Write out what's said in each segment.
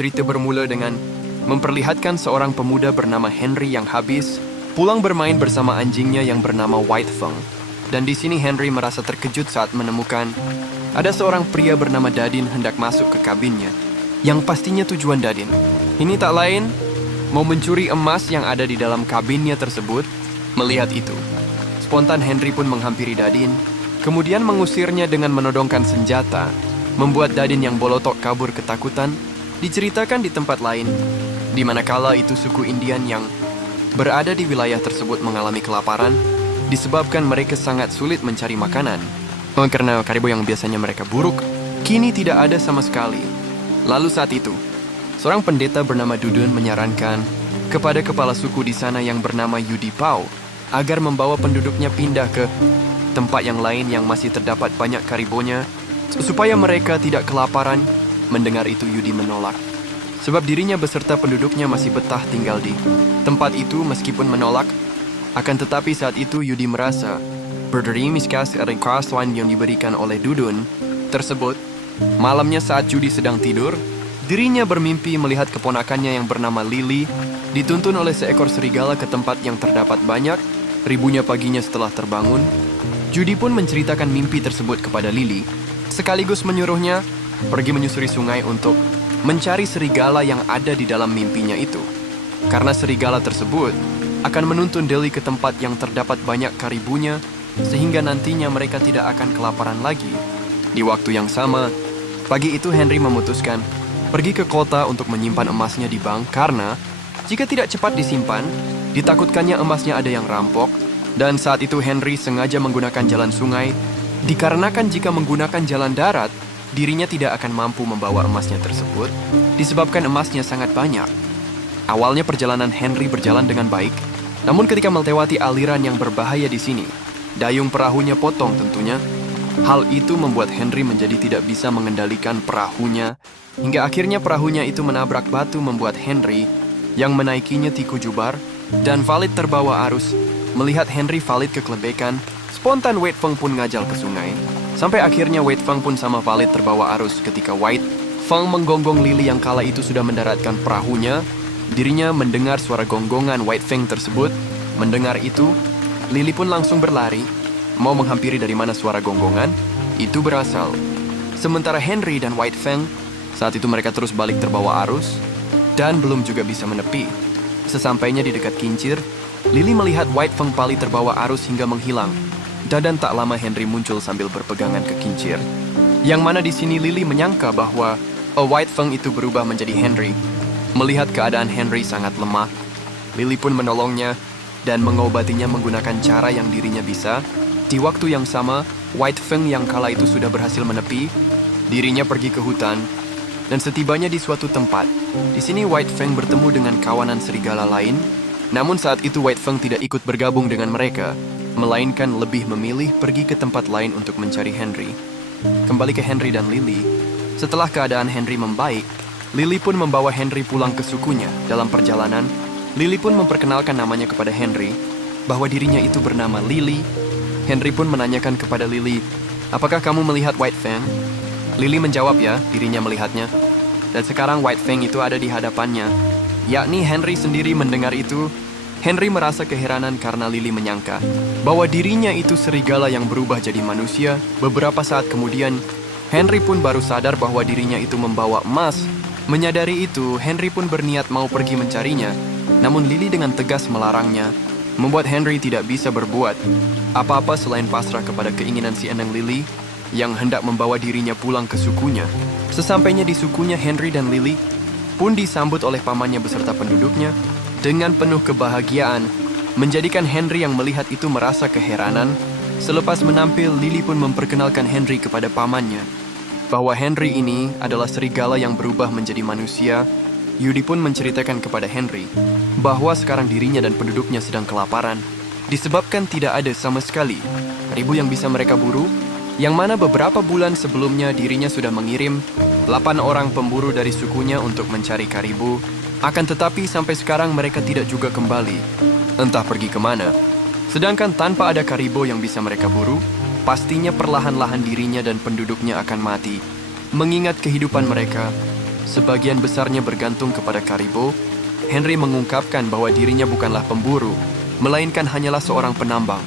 Cerita bermula dengan memperlihatkan seorang pemuda bernama Henry yang habis pulang bermain bersama anjingnya yang bernama White Fang. Dan di sini Henry merasa terkejut saat menemukan ada seorang pria bernama Dadin hendak masuk ke kabinnya. Yang pastinya tujuan Dadin ini tak lain mau mencuri emas yang ada di dalam kabinnya tersebut. Melihat itu, spontan Henry pun menghampiri Dadin, kemudian mengusirnya dengan menodongkan senjata, membuat Dadin yang bolotok kabur ketakutan. Diceritakan di tempat lain, di mana kala itu suku Indian yang berada di wilayah tersebut mengalami kelaparan, disebabkan mereka sangat sulit mencari makanan. Karena karibo yang biasanya mereka buruk, kini tidak ada sama sekali. Lalu saat itu, seorang pendeta bernama Dudun menyarankan kepada kepala suku di sana yang bernama Yudi Pao agar membawa penduduknya pindah ke tempat yang lain yang masih terdapat banyak karibonya, supaya mereka tidak kelaparan. Mendengar itu Yudi menolak, sebab dirinya beserta penduduknya masih betah tinggal di tempat itu meskipun menolak. Akan tetapi saat itu Yudi merasa berdiri miskas requestan yang diberikan oleh Dudun tersebut. Malamnya saat Yudi sedang tidur, dirinya bermimpi melihat keponakannya yang bernama Lily dituntun oleh seekor serigala ke tempat yang terdapat banyak ribunya paginya setelah terbangun. Yudi pun menceritakan mimpi tersebut kepada Lily, sekaligus menyuruhnya pergi menyusuri sungai untuk mencari serigala yang ada di dalam mimpinya itu. Karena serigala tersebut akan menuntun Lily ke tempat yang terdapat banyak karibunya, sehingga nantinya mereka tidak akan kelaparan lagi. Di waktu yang sama, pagi itu Henry memutuskan pergi ke kota untuk menyimpan emasnya di bank karena jika tidak cepat disimpan, ditakutkannya emasnya ada yang rampok. Dan saat itu Henry sengaja menggunakan jalan sungai, dikarenakan jika menggunakan jalan darat, dirinya tidak akan mampu membawa emasnya tersebut, disebabkan emasnya sangat banyak. Awalnya perjalanan Henry berjalan dengan baik, namun ketika melewati aliran yang berbahaya di sini, dayung perahunya potong tentunya. Hal itu membuat Henry menjadi tidak bisa mengendalikan perahunya, hingga akhirnya perahunya itu menabrak batu membuat Henry yang menaikinya tiku jubar, dan Valid terbawa arus. Melihat Henry Valid kekelebekan, spontan White Fang pun ngajal ke sungai. Sampai akhirnya White Fang pun sama Valid terbawa arus ketika White Fang menggonggong Lily yang kala itu sudah mendaratkan perahunya. Dirinya mendengar suara gonggongan White Fang tersebut. Mendengar itu, Lily pun langsung berlari, mau menghampiri dari mana suara gonggongan itu berasal. Sementara Henry dan White Fang, saat itu mereka terus balik terbawa arus, dan belum juga bisa menepi. Sesampainya di dekat kincir, Lily melihat White Fang Pali terbawa arus hingga menghilang. Dan tak lama Henry muncul sambil berpegangan ke kincir. Yang mana di sini Lily menyangka bahwa White Fang itu berubah menjadi Henry. Melihat keadaan Henry sangat lemah, Lily pun menolongnya dan mengobatinya menggunakan cara yang dirinya bisa. Di waktu yang sama, White Fang yang kala itu sudah berhasil menepi, dirinya pergi ke hutan. Dan setibanya di suatu tempat, di sini White Fang bertemu dengan kawanan serigala lain. Namun saat itu White Fang tidak ikut bergabung dengan mereka, melainkan lebih memilih pergi ke tempat lain untuk mencari Henry. Kembali ke Henry dan Lily. Setelah keadaan Henry membaik, Lily pun membawa Henry pulang ke sukunya. Dalam perjalanan, Lily pun memperkenalkan namanya kepada Henry, bahwa dirinya itu bernama Lily. Henry pun menanyakan kepada Lily, apakah kamu melihat White Fang? Lily menjawab ya, dirinya melihatnya. Dan sekarang White Fang itu ada di hadapannya. Yakni Henry sendiri. Mendengar itu, Henry merasa keheranan karena Lily menyangka bahwa dirinya itu serigala yang berubah jadi manusia. Beberapa saat kemudian, Henry pun baru sadar bahwa dirinya itu membawa emas. Menyadari itu, Henry pun berniat mau pergi mencarinya. Namun Lily dengan tegas melarangnya, membuat Henry tidak bisa berbuat apa-apa selain pasrah kepada keinginan si eneng Lily yang hendak membawa dirinya pulang ke sukunya. Sesampainya di sukunya, Henry dan Lily pun disambut oleh pamannya beserta penduduknya dengan penuh kebahagiaan, menjadikan Henry yang melihat itu merasa keheranan. Selepas menampil, Lily pun memperkenalkan Henry kepada pamannya, bahwa Henry ini adalah serigala yang berubah menjadi manusia. Yudi pun menceritakan kepada Henry bahwa sekarang dirinya dan penduduknya sedang kelaparan, disebabkan tidak ada sama sekali karibu yang bisa mereka buru, yang mana beberapa bulan sebelumnya dirinya sudah mengirim 8 orang pemburu dari sukunya untuk mencari karibu. Akan tetapi sampai sekarang mereka tidak juga kembali, entah pergi kemana. Sedangkan tanpa ada karibo yang bisa mereka buru, pastinya perlahan-lahan dirinya dan penduduknya akan mati. Mengingat kehidupan mereka sebagian besarnya bergantung kepada Caribou, Henry mengungkapkan bahwa dirinya bukanlah pemburu, melainkan hanyalah seorang penambang.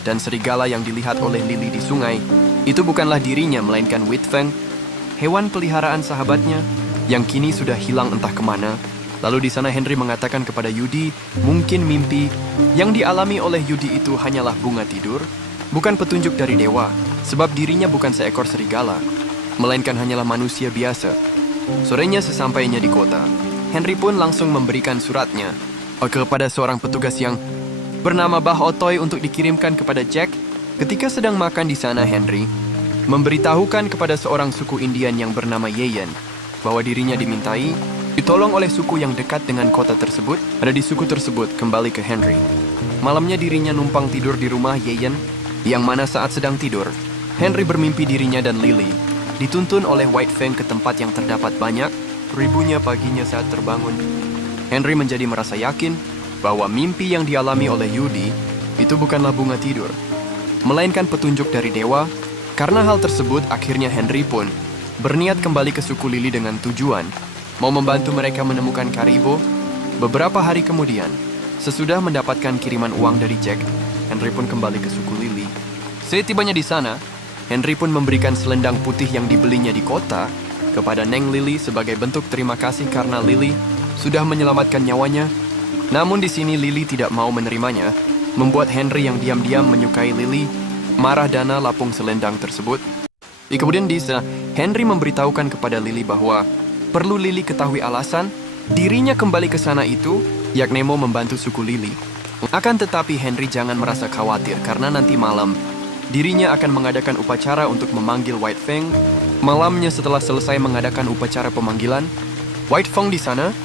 Dan serigala yang dilihat oleh Lily di sungai, itu bukanlah dirinya melainkan Whitefang, hewan peliharaan sahabatnya, yang kini sudah hilang entah kemana. Lalu di sana Henry mengatakan kepada Yudi, mungkin mimpi yang dialami oleh Yudi itu hanyalah bunga tidur, bukan petunjuk dari dewa, sebab dirinya bukan seekor serigala, melainkan hanyalah manusia biasa. Sorenya sesampainya di kota, Henry pun langsung memberikan suratnya kepada seorang petugas yang bernama Bah Otoy untuk dikirimkan kepada Jack. Ketika sedang makan di sana, Henry memberitahukan kepada seorang suku Indian yang bernama Yeyen bahwa dirinya dimintai ditolong oleh suku yang dekat dengan kota tersebut. Ada di suku tersebut kembali ke Henry. Malamnya dirinya numpang tidur di rumah Yeyen, yang mana saat sedang tidur, Henry bermimpi dirinya dan Lily dituntun oleh Whitefang ke tempat yang terdapat banyak ribunya paginya saat terbangun. Henry menjadi merasa yakin bahwa mimpi yang dialami oleh Yudi itu bukanlah bunga tidur, melainkan petunjuk dari dewa. Karena hal tersebut, akhirnya Henry pun berniat kembali ke suku Lily dengan tujuan mau membantu mereka menemukan Caribou. Beberapa hari kemudian, sesudah mendapatkan kiriman uang dari Jack, Henry pun kembali ke suku Lily. Setibanya di sana, Henry pun memberikan selendang putih yang dibelinya di kota kepada Neng Lily sebagai bentuk terima kasih karena Lily sudah menyelamatkan nyawanya. Namun di sini Lily tidak mau menerimanya, membuat Henry yang diam-diam menyukai Lily marah dan lapung selendang tersebut. Kemudian di sana, Henry memberitahukan kepada Lily bahwa perlu Lily ketahui alasan dirinya kembali ke sana itu, yakni mau membantu suku Lily. Akan tetapi Henry jangan merasa khawatir karena nanti malam dirinya akan mengadakan upacara untuk memanggil Whitefang. Malamnya setelah selesai mengadakan upacara pemanggilan Whitefang di sana,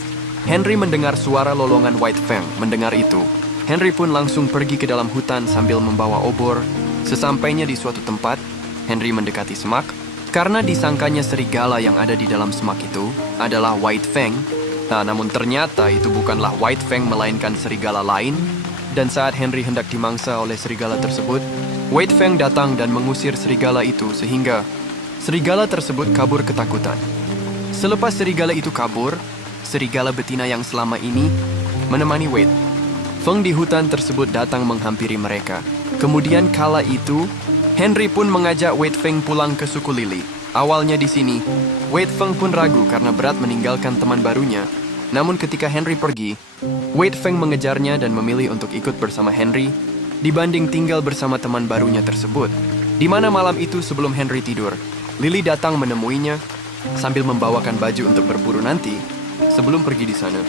Henry mendengar suara lolongan Whitefang. Mendengar itu, Henry pun langsung pergi ke dalam hutan sambil membawa obor. Sesampainya di suatu tempat, Henry mendekati semak karena disangkanya serigala yang ada di dalam semak itu adalah Whitefang. Namun ternyata itu bukanlah Whitefang melainkan serigala lain. Dan saat Henry hendak dimangsa oleh serigala tersebut, Whitefang datang dan mengusir serigala itu sehingga serigala tersebut kabur ketakutan. Selepas serigala itu kabur, serigala betina yang selama ini menemani Whitefang di hutan tersebut datang menghampiri mereka. Kemudian kala itu, Henry pun mengajak Whitefang pulang ke suku Lily. Awalnya di sini, Whitefang pun ragu karena berat meninggalkan teman barunya. Namun ketika Henry pergi, Whitefang mengejarnya dan memilih untuk ikut bersama Henry dibanding tinggal bersama teman barunya tersebut. Di mana malam itu sebelum Henry tidur, Lily datang menemuinya sambil membawakan baju untuk berburu nanti sebelum pergi di sana.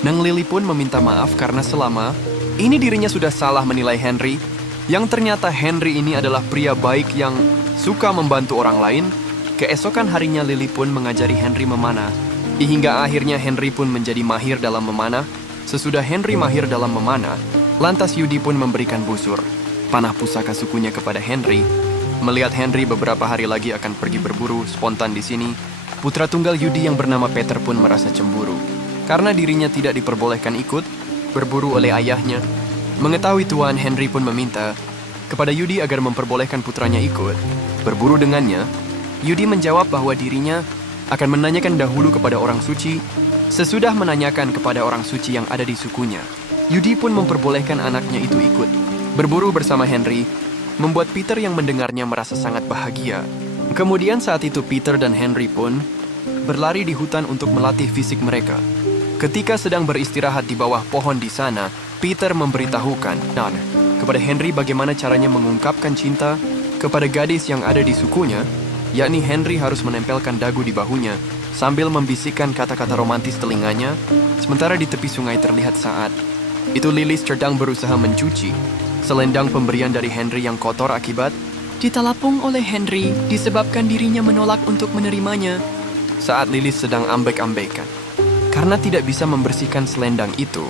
Neng Lily pun meminta maaf karena selama ini dirinya sudah salah menilai Henry, yang ternyata Henry ini adalah pria baik yang suka membantu orang lain. Keesokan harinya Lily pun mengajari Henry memanah, hingga akhirnya Henry pun menjadi mahir dalam memanah. Sesudah Henry mahir dalam memanah, lantas Yudi pun memberikan busur panah pusaka sukunya kepada Henry. Melihat Henry beberapa hari lagi akan pergi berburu spontan di sini, putra tunggal Yudi yang bernama Peter pun merasa cemburu karena dirinya tidak diperbolehkan ikut berburu oleh ayahnya. Mengetahui tuan, Henry pun meminta kepada Yudi agar memperbolehkan putranya ikut berburu dengannya. Yudi menjawab bahwa dirinya akan menanyakan dahulu kepada orang suci. Sesudah menanyakan kepada orang suci yang ada di sukunya, Yudi pun memperbolehkan anaknya itu ikut berburu bersama Henry, membuat Peter yang mendengarnya merasa sangat bahagia. Kemudian saat itu Peter dan Henry pun berlari di hutan untuk melatih fisik mereka. Ketika sedang beristirahat di bawah pohon di sana, Peter memberitahukan kepada Henry bagaimana caranya mengungkapkan cinta kepada gadis yang ada di sukunya, yakni Henry harus menempelkan dagu di bahunya sambil membisikkan kata-kata romantis telinganya, sementara di tepi sungai terlihat saat itu Lily sedang berusaha mencuci selendang pemberian dari Henry yang kotor akibat ditalapung oleh Henry disebabkan dirinya menolak untuk menerimanya. Saat Lily sedang ambek-ambekan karena tidak bisa membersihkan selendang itu,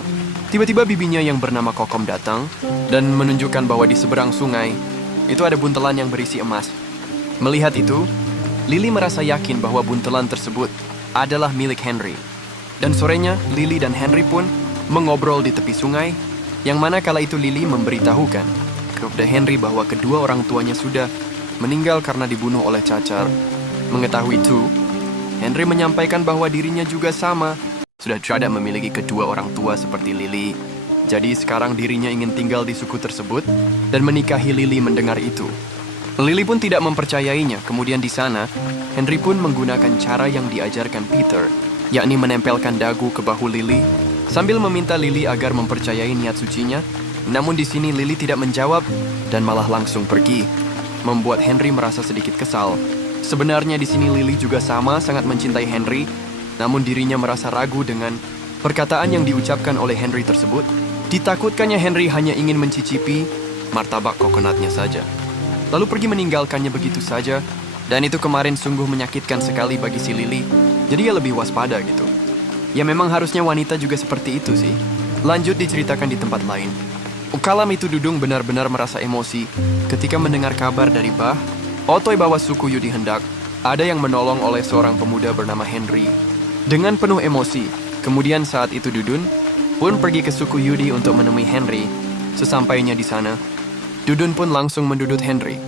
tiba-tiba bibinya yang bernama Kokom datang dan menunjukkan bahwa di seberang sungai itu ada buntelan yang berisi emas. Melihat itu, Lily merasa yakin bahwa buntelan tersebut adalah milik Henry. Dan sorenya, Lily dan Henry pun mengobrol di tepi sungai, yang mana kala itu Lily memberitahukan kepada Henry bahwa kedua orang tuanya sudah meninggal karena dibunuh oleh cacar. Mengetahui itu, Henry menyampaikan bahwa dirinya juga sama. Sudah tidak memiliki kedua orang tua seperti Lily. Jadi sekarang dirinya ingin tinggal di suku tersebut dan menikahi Lily mendengar itu. Lily pun tidak mempercayainya. Kemudian di sana, Henry pun menggunakan cara yang diajarkan Peter, yakni menempelkan dagu ke bahu Lily sambil meminta Lily agar mempercayai niat sucinya. Namun di sini Lily tidak menjawab dan malah langsung pergi, membuat Henry merasa sedikit kesal. Sebenarnya di sini Lily juga sama sangat mencintai Henry, namun dirinya merasa ragu dengan perkataan yang diucapkan oleh Henry tersebut. Ditakutkannya Henry hanya ingin mencicipi martabak kokonatnya saja, lalu pergi meninggalkannya begitu saja. Dan itu kemarin sungguh menyakitkan sekali bagi si Lily, jadi ia lebih waspada gitu. Ya memang harusnya wanita juga seperti itu sih. Lanjut diceritakan di tempat lain. Kalam itu Dudung benar-benar merasa emosi ketika mendengar kabar dari Bah Otoy bahwa suku Yudi hendak ada yang menolong oleh seorang pemuda bernama Henry. Dengan penuh emosi, kemudian saat itu Dudun pun pergi ke suku Yudi untuk menemui Henry. Sesampainya di sana, Dudun pun langsung mendudut Henry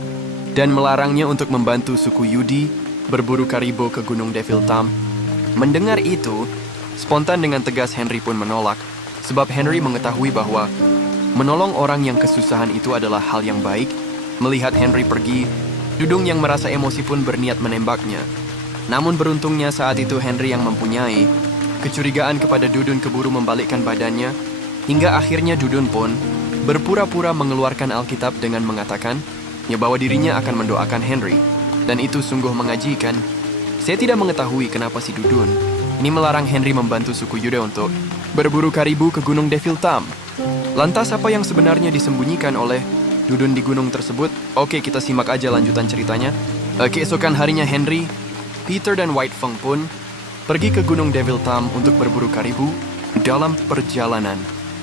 dan melarangnya untuk membantu suku Yudi berburu karibo ke Gunung Devil Tam. Mendengar itu, spontan dengan tegas Henry pun menolak, sebab Henry mengetahui bahwa menolong orang yang kesusahan itu adalah hal yang baik. Melihat Henry pergi, Dudung yang merasa emosi pun berniat menembaknya. Namun beruntungnya saat itu Henry yang mempunyai kecurigaan kepada Dudun keburu membalikkan badannya, hingga akhirnya Dudun pun berpura-pura mengeluarkan Alkitab dengan mengatakan bahwa dirinya akan mendoakan Henry. Dan itu sungguh mengajikan. Saya tidak mengetahui kenapa si Dudun ini melarang Henry membantu suku Yuda untuk berburu karibu ke Gunung Devil Tam. Lantas apa yang sebenarnya disembunyikan oleh Dudun di gunung tersebut? Oke, kita simak aja lanjutan ceritanya. Keesokan harinya Henry, Peter dan White Fang pun pergi ke Gunung Devil Tam untuk berburu karibu. Dalam perjalanan,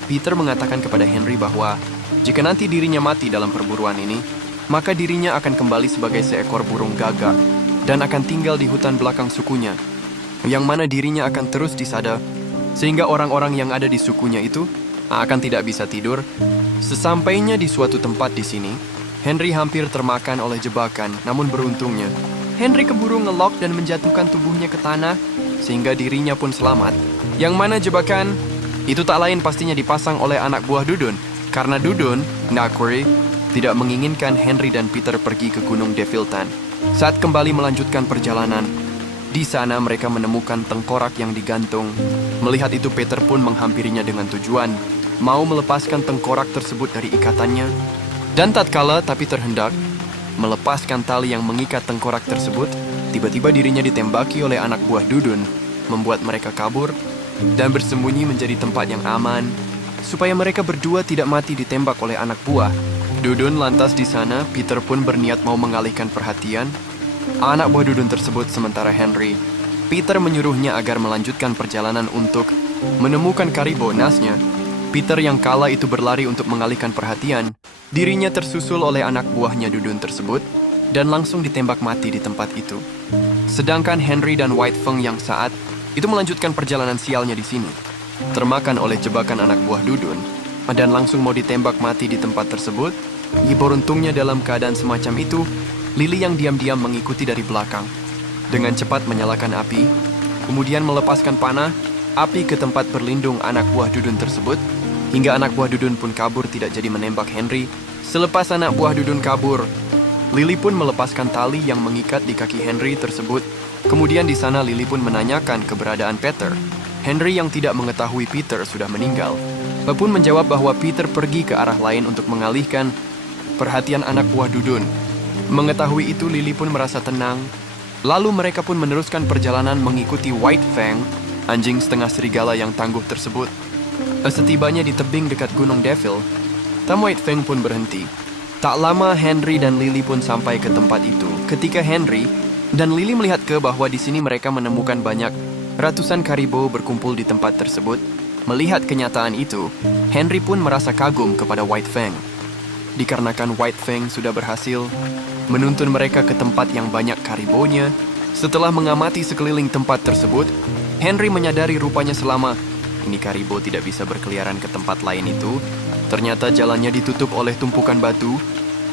Peter mengatakan kepada Henry bahwa jika nanti dirinya mati dalam perburuan ini, maka dirinya akan kembali sebagai seekor burung gagak dan akan tinggal di hutan belakang sukunya, yang mana dirinya akan terus disada, sehingga orang-orang yang ada di sukunya itu akan tidak bisa tidur. Sesampainya di suatu tempat di sini, Henry hampir termakan oleh jebakan, namun beruntungnya Henry keburu ngelok dan menjatuhkan tubuhnya ke tanah, sehingga dirinya pun selamat. Yang mana jebakan itu tak lain pastinya dipasang oleh anak buah Dudun, karena Dudun, Nakuri, tidak menginginkan Henry dan Peter pergi ke Gunung Devil Tam. Saat kembali melanjutkan perjalanan, di sana mereka menemukan tengkorak yang digantung. Melihat itu Peter pun menghampirinya dengan tujuan mau melepaskan tengkorak tersebut dari ikatannya. Dan tatkala tapi terhendak melepaskan tali yang mengikat tengkorak tersebut, tiba-tiba dirinya ditembaki oleh anak buah Dudun, membuat mereka kabur dan bersembunyi menjadi tempat yang aman, supaya mereka berdua tidak mati ditembak oleh anak buah Dudun. Lantas di sana, Peter pun berniat mau mengalihkan perhatian anak buah Dudun tersebut, sementara Peter menyuruhnya agar melanjutkan perjalanan untuk menemukan karibo. Nasnya, Peter yang kala itu berlari untuk mengalihkan perhatian, dirinya tersusul oleh anak buahnya Dudun tersebut dan langsung ditembak mati di tempat itu. Sedangkan Henry dan White Fang yang saat itu melanjutkan perjalanan sialnya di sini, termakan oleh jebakan anak buah Dudun dan langsung mau ditembak mati di tempat tersebut. Beruntungnya dalam keadaan semacam itu, Lily yang diam-diam mengikuti dari belakang dengan cepat menyalakan api, kemudian melepaskan panah api ke tempat berlindung anak buah Dudun tersebut, hingga anak buah Dudun pun kabur tidak jadi menembak Henry. Selepas anak buah Dudun kabur, Lily pun melepaskan tali yang mengikat di kaki Henry tersebut. Kemudian di sana Lily pun menanyakan keberadaan Peter. Henry yang tidak mengetahui Peter sudah meninggal, pun menjawab bahwa Peter pergi ke arah lain untuk mengalihkan perhatian anak buah Dudun. Mengetahui itu Lily pun merasa tenang. Lalu mereka pun meneruskan perjalanan mengikuti White Fang, anjing setengah serigala yang tangguh tersebut. Setibanya di tebing dekat Gunung Devil Tam, White Fang pun berhenti. Tak lama Henry dan Lily pun sampai ke tempat itu. Ketika Henry dan Lily melihat bahwa di sini mereka menemukan banyak ratusan karibo berkumpul di tempat tersebut. Melihat kenyataan itu, Henry pun merasa kagum kepada White Fang, dikarenakan White Fang sudah berhasil menuntun mereka ke tempat yang banyak karibonya. Setelah mengamati sekeliling tempat tersebut, Henry menyadari rupanya selama ini karibo tidak bisa berkeliaran ke tempat lain itu, ternyata jalannya ditutup oleh tumpukan batu.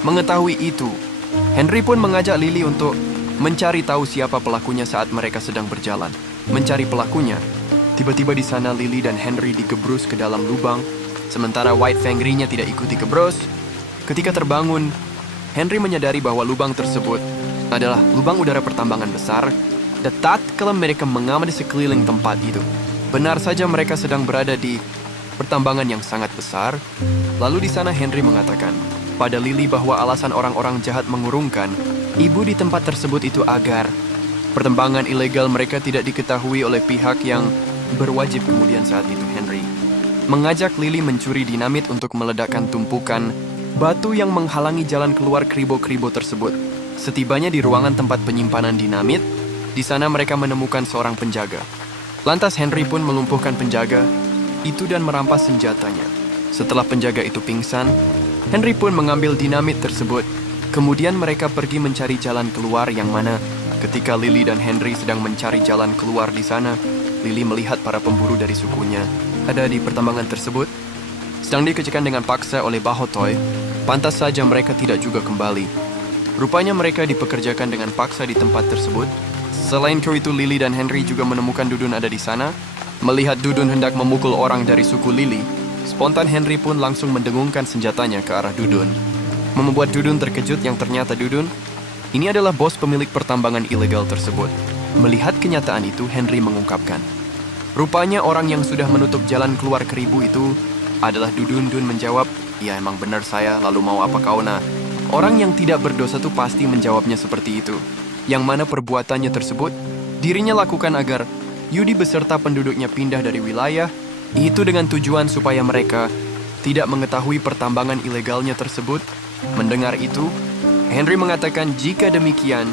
Mengetahui itu, Henry pun mengajak Lily untuk mencari tahu siapa pelakunya saat mereka sedang berjalan. Mencari pelakunya, tiba-tiba di sana Lily dan Henry digebrus ke dalam lubang, sementara White Fang Ri-nya tidak ikut digebrus. Ketika terbangun, Henry menyadari bahwa lubang tersebut adalah lubang udara pertambangan besar, dan tatkala mereka mengamati sekeliling tempat itu, benar saja mereka sedang berada di pertambangan yang sangat besar. Lalu di sana Henry mengatakan pada Lily bahwa alasan orang-orang jahat mengurungkan ibu di tempat tersebut itu agar pertambangan ilegal mereka tidak diketahui oleh pihak yang berwajib. Kemudian saat itu Henry mengajak Lily mencuri dinamit untuk meledakkan tumpukan batu yang menghalangi jalan keluar kribo-kribo tersebut. Setibanya di ruangan tempat penyimpanan dinamit, di sana mereka menemukan seorang penjaga. Lantas Henry pun melumpuhkan penjaga itu dan merampas senjatanya. Setelah penjaga itu pingsan, Henry pun mengambil dinamit tersebut. Kemudian mereka pergi mencari jalan keluar, yang mana ketika Lily dan Henry sedang mencari jalan keluar di sana, Lily melihat para pemburu dari sukunya ada di pertambangan tersebut sedang dikecilkan dengan paksa oleh Bahotoy. Pantas saja mereka tidak juga kembali. Rupanya mereka dipekerjakan dengan paksa di tempat tersebut. Selain itu, Lily dan Henry juga menemukan Dudun ada di sana. Melihat Dudun hendak memukul orang dari suku Lily, spontan Henry pun langsung mendengungkan senjatanya ke arah Dudun. Membuat Dudun terkejut yang ternyata Dudun ini adalah bos pemilik pertambangan ilegal tersebut. Melihat kenyataan itu, Henry mengungkapkan, rupanya orang yang sudah menutup jalan keluar keribu itu adalah Dudun. Dun menjawab, ya emang benar saya, lalu mau apa kau nah? Orang yang tidak berdosa tuh pasti menjawabnya seperti itu. Yang mana perbuatannya tersebut dirinya lakukan agar Yudi beserta penduduknya pindah dari wilayah itu dengan tujuan supaya mereka tidak mengetahui pertambangan ilegalnya tersebut. Mendengar itu, Henry mengatakan jika demikian,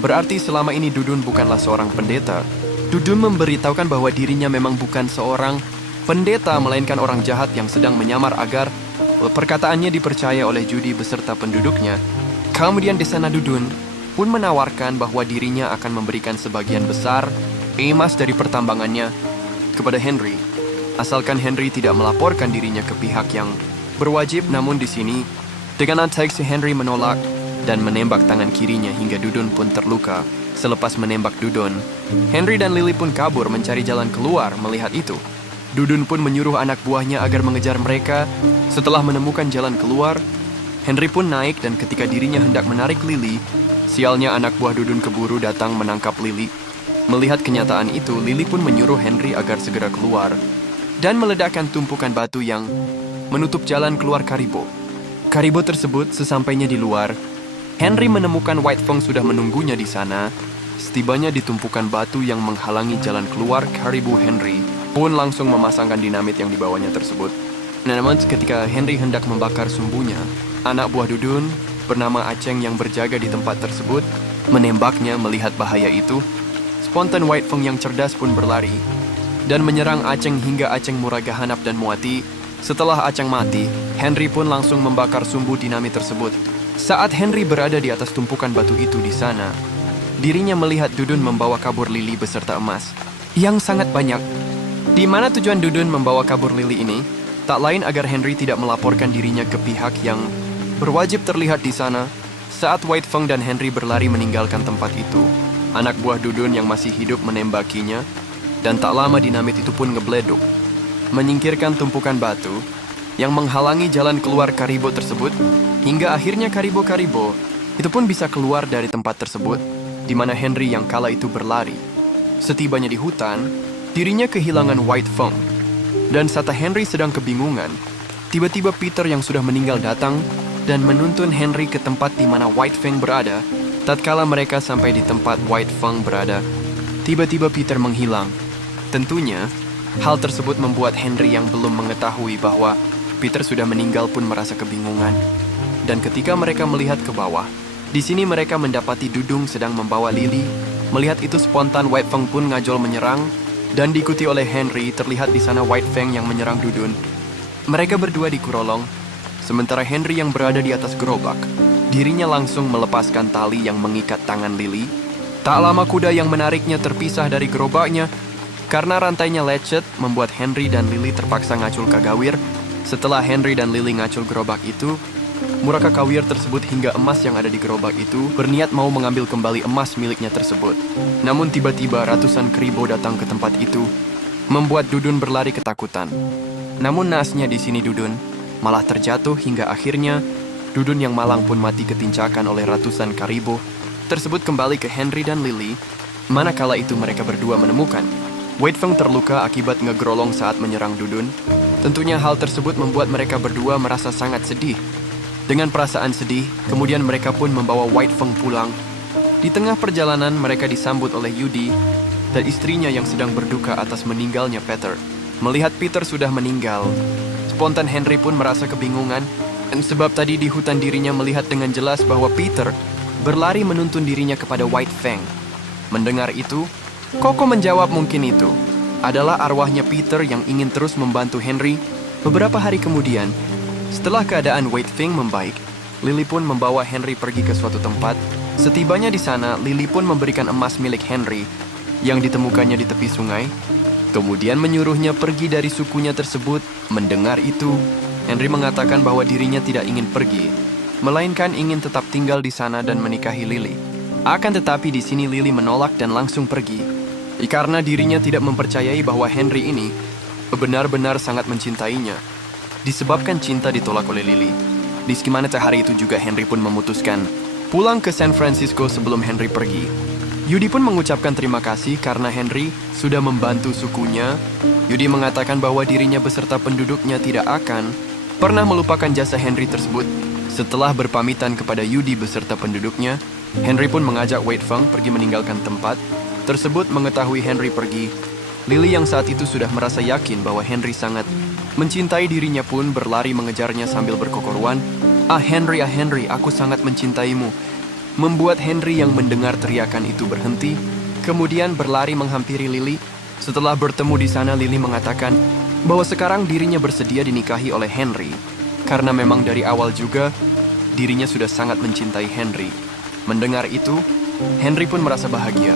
berarti selama ini Dudun bukanlah seorang pendeta. Dudun memberitahukan bahwa dirinya memang bukan seorang pendeta, melainkan orang jahat yang sedang menyamar agar perkataannya dipercaya oleh Yudi beserta penduduknya. Kemudian di sana Dudun pun menawarkan bahwa dirinya akan memberikan sebagian besar emas dari pertambangannya kepada Henry, asalkan Henry tidak melaporkan dirinya ke pihak yang berwajib. Namun di sini dengan teks Henry menolak dan menembak tangan kirinya hingga Dudun pun terluka. Selepas menembak Dudun, Henry dan Lily pun kabur mencari jalan keluar. Melihat itu, Dudun pun menyuruh anak buahnya agar mengejar mereka. Setelah menemukan jalan keluar, Henry pun naik dan ketika dirinya hendak menarik Lily, sialnya anak buah Dudun keburu datang menangkap Lily. Melihat kenyataan itu, Lily pun menyuruh Henry agar segera keluar dan meledakkan tumpukan batu yang menutup jalan keluar karibo. Karibo tersebut sesampainya di luar, Henry menemukan White Fang sudah menunggunya di sana. Setibanya di tumpukan batu yang menghalangi jalan keluar karibo, Henry pun langsung memasangkan dinamit yang dibawanya tersebut. Namun ketika Henry hendak membakar sumbunya, anak buah Dudun bernama Aceng yang berjaga di tempat tersebut menembaknya. Melihat bahaya itu, spontan White Fang yang cerdas pun berlari dan menyerang Aceng hingga Aceng muraga hanap dan mati. Setelah Aceng mati, Henry pun langsung membakar sumbu dinamit tersebut. Saat Henry berada di atas tumpukan batu itu di sana, dirinya melihat Dudun membawa kabur Lily beserta emas yang sangat banyak. Di mana tujuan Dudun membawa kabur Lily ini? Tak lain agar Henry tidak melaporkan dirinya ke pihak yang berwajib. Terlihat di sana, saat White Fang dan Henry berlari meninggalkan tempat itu, anak buah Dudun yang masih hidup menembakinya, dan tak lama dinamit itu pun ngebleduk, menyingkirkan tumpukan batu yang menghalangi jalan keluar karibo tersebut, hingga akhirnya karibo-karibo itu pun bisa keluar dari tempat tersebut, di mana Henry yang kala itu berlari. Setibanya di hutan, dirinya kehilangan White Fang. Dan saat Henry sedang kebingungan, tiba-tiba Peter yang sudah meninggal datang dan menuntun Henry ke tempat di mana White Fang berada. Tatkala mereka sampai di tempat White Fang berada, tiba-tiba Peter menghilang. Tentunya, hal tersebut membuat Henry yang belum mengetahui bahwa Peter sudah meninggal pun merasa kebingungan. Dan ketika mereka melihat ke bawah, di sini mereka mendapati Dudung sedang membawa Lily. Melihat itu spontan White Fang pun ngajol menyerang. Dan diikuti oleh Henry, terlihat di sana White Fang yang menyerang Dudun. Mereka berdua dikurolong, sementara Henry yang berada di atas gerobak, dirinya langsung melepaskan tali yang mengikat tangan Lily. Tak lama kuda yang menariknya terpisah dari gerobaknya. Karena rantainya lecet, membuat Henry dan Lily terpaksa ngacul kagawir. Setelah Henry dan Lily ngacul gerobak itu, Muraka Kawir tersebut hingga emas yang ada di gerobak itu berniat mau mengambil kembali emas miliknya tersebut. Namun tiba-tiba ratusan keribo datang ke tempat itu, membuat Dudun berlari ketakutan. Namun naasnya di sini Dudun malah terjatuh hingga akhirnya Dudun yang malang pun mati ketincakan oleh ratusan karibo tersebut kembali ke Henry dan Lily, manakala itu mereka berdua menemukan Wade Feng terluka akibat ngegrolong saat menyerang Dudun. Tentunya hal tersebut membuat mereka berdua merasa sangat sedih. Dengan perasaan sedih, kemudian mereka pun membawa Wade Feng pulang. Di tengah perjalanan, mereka disambut oleh Yudi dan istrinya yang sedang berduka atas meninggalnya Peter. Melihat Peter sudah meninggal, spontan Henry pun merasa kebingungan, dan sebab tadi di hutan dirinya melihat dengan jelas bahwa Peter berlari menuntun dirinya kepada White Fang. Mendengar itu, Koko menjawab mungkin itu adalah arwahnya Peter yang ingin terus membantu Henry. Beberapa hari kemudian, setelah keadaan Wade Fang membaik, Lily pun membawa Henry pergi ke suatu tempat. Setibanya di sana, Lily pun memberikan emas milik Henry yang ditemukannya di tepi sungai, kemudian menyuruhnya pergi dari sukunya tersebut. Mendengar itu, Henry mengatakan bahwa dirinya tidak ingin pergi, melainkan ingin tetap tinggal di sana dan menikahi Lily. Akan tetapi di sini Lily menolak dan langsung pergi, karena dirinya tidak mempercayai bahwa Henry ini benar-benar sangat mencintainya. Disebabkan cinta ditolak oleh Lily, di mana hari itu juga Henry pun memutuskan pulang ke San Francisco sebelum Henry pergi. Yudi pun mengucapkan terima kasih karena Henry sudah membantu sukunya. Yudi mengatakan bahwa dirinya beserta penduduknya tidak akan pernah melupakan jasa Henry tersebut. Setelah berpamitan kepada Yudi beserta penduduknya, Henry pun mengajak Wade Fang pergi meninggalkan tempat tersebut. Mengetahui Henry pergi, Lily yang saat itu sudah merasa yakin bahwa Henry sangat mencintai dirinya pun berlari mengejarnya sambil berkokoruan, Henry, aku sangat mencintaimu." Membuat Henry yang mendengar teriakan itu berhenti, kemudian berlari menghampiri Lily. Setelah bertemu di sana, Lily mengatakan bahwa sekarang dirinya bersedia dinikahi oleh Henry, karena memang dari awal juga dirinya sudah sangat mencintai Henry. Mendengar itu, Henry pun merasa bahagia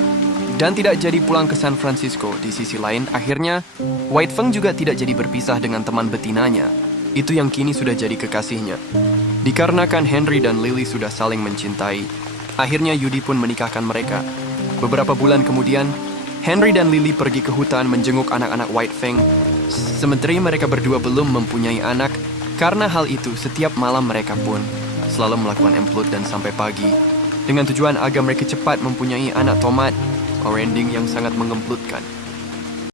dan tidak jadi pulang ke San Francisco. Di sisi lain, akhirnya White Fang juga tidak jadi berpisah dengan teman betinanya, itu yang kini sudah jadi kekasihnya. Dikarenakan Henry dan Lily sudah saling mencintai, akhirnya Yudi pun menikahkan mereka. Beberapa bulan kemudian, Henry dan Lily pergi ke hutan menjenguk anak-anak White Fang. Sementara mereka berdua belum mempunyai anak, karena hal itu setiap malam mereka pun selalu melakukan emplut dan sampai pagi, dengan tujuan agar mereka cepat mempunyai anak tomat, or ending yang sangat mengemplutkan.